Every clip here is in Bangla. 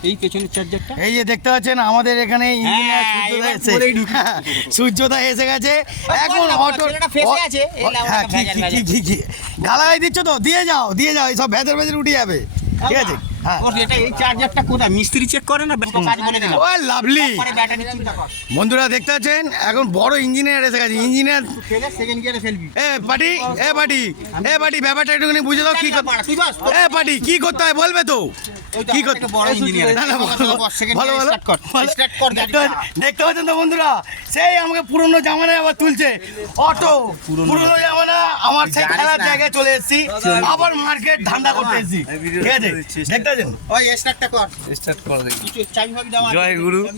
এই পেছনের চার্জারটা? এই যে দেখতে পাচ্ছেন আমাদের এখানে ইঞ্জিনিয়ার সূর্যোদয় এসে সূর্যোদয় এসে গেছে। এখন অটো ফেসে আছে হ্যাঁ, গালাগাই দিচ্ছ তো? দিয়ে যাও দিয়ে যাও সব ভেতর ভেতর উঠে যাবে। ঠিক আছে? হ্যাঁ। বন্ধুরা দেখতে পাচ্ছেন? এখন বড় ইঞ্জিনিয়ার এসে গেছে। ইঞ্জিনিয়ার এ পাটি এ পাটি এ পাটি ব্যাপারটা একটুখানি বুঝে দাও কি এ পাটি কি করতে হয় বলবে তো? কি করতে? বড় ইঞ্জিনিয়ার ভালো, ভালো। স্টার্ট কর। দেখতে পাচ্ছেন- তো বন্ধুরা? সেই আমাকে পুরনো জামানায় আবার তুলছে। অটো পুরনো জামানা। আমার সেই খেলার জায়গায় চলে এসেছি। আবার মার্কেট ধান্দা করতে এসেছি। ঠিক আছে? দেখতে পাচ্ছেন? ওই স্টার্টটা কর। স্টার্ট করে দেখি। কিছু জয় গুরু।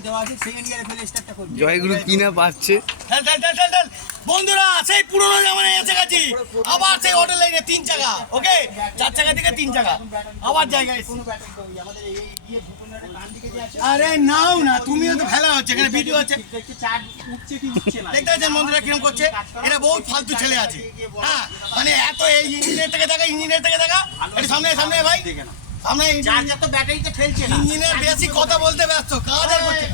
কি না পাচ্ছে। চল, চল, চল, চল, চল। বন্ধুরা সেই পুরনো আবার সেই অটো লাইনে তিন চাকা ওকে চার চাকা থেকে তিন চাকা। আবার জায়গায় আরে নাও না তুমিও তো ফেলা হচ্ছে এখানে ভিডিও হচ্ছে। দেখতে পাচ্ছেন বন্ধুরা কিরম করছে? এরা বহুত ফালতু ছেলে আছে। হ্যাঁ মানে এত এই ইঞ্জিনিয়ার থেকে দেখা ইঞ্জিনিয়ার থেকে দেখা একটু সামনে সামনে ভাই। ইঞ্জিনিয়ার বেশি কথা বলতে ব্যস্ত কাজ আর করছে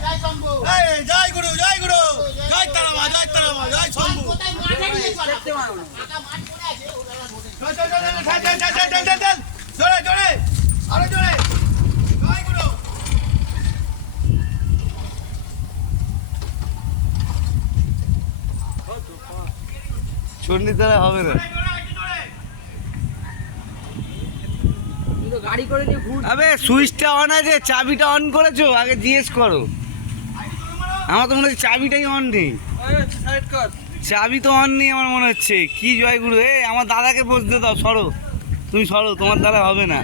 জয় গুরু জোরে জোরে আরও জোরে জয় গুরু চন্ডি দ্বারা হবে না। আবে, সুইচটা অন আছে, চাবিটা অন করেছ? আগে জিজ্ঞেস করো। আমার তো মনে হচ্ছে চাবিটাই অন নেই। চাবি তো অন নেই আমার মনে হচ্ছে। কি জয়গুরু এ আমার দাদাকে বসতে দাও সরো। তুমি সরো তোমার দ্বারা হবে না।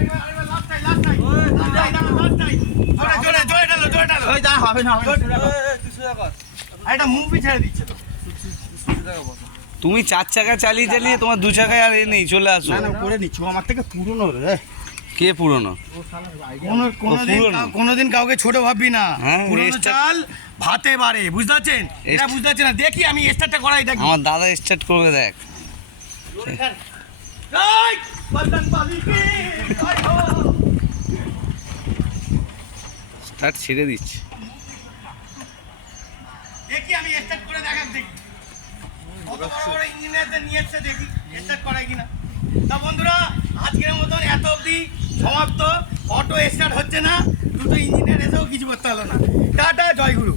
তুমি চার চাকা চালিয়ে চালিয়ে তোমার দু চাকায় আর এ নেই চলে আসো। করে নিচ্ছ আমার থেকে পুরনো? রে কে পুরনো। কোনোদিন কাউকে ছোট ভাববি না। হ্যাঁ, পুরনো চাল ভাতে বাড়ে বুঝতে পারছেন? এটা এক্সট্রা- বুঝতে পারছেন না। দেখি আমি স্টার্টটা করাই দেখি। আমার দাদা স্টার্ট করবে দেখ। স্টার্ট ছেড়ে দিচ্ছে। দেখি আমি স্টার্ট করে দেখাক দেখি। দেখি স্টার্ট করাই কিনা। তা বন্ধুরা আজকের মতন এত অবধি সমাপ্ত। অটো স্টার্ট হচ্ছে না দুটো ইঞ্জিনিয়ার এসেও কিছু করতে হলো না। টাটা জয়গুরু